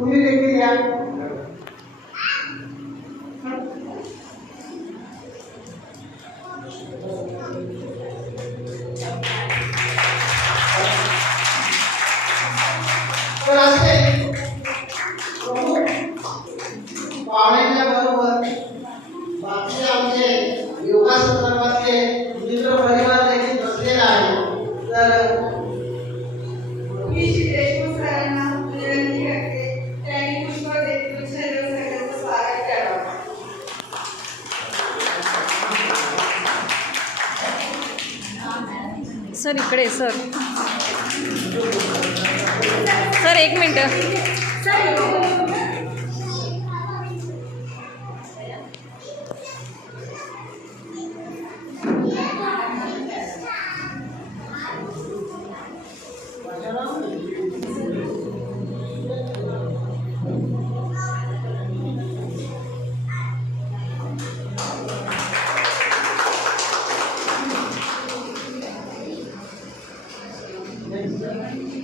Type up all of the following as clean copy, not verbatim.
तुम्ही देखील या. तर असे पाहुण्यांच्या बरोबर बाकीचे आमचे योगा संदर्भातले मित्र परिवार देखील बसलेला आहे. तर मी देशमुख सरांना विनंती करते त्यांनी पुष्प देऊन सर्व सगळ्यांचं स्वागत करावं. सर इकडे सर सर एक मिनटं.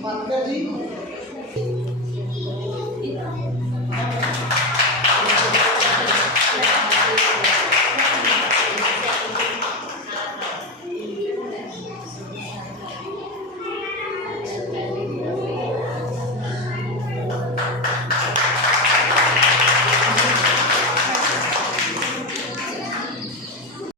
माता जी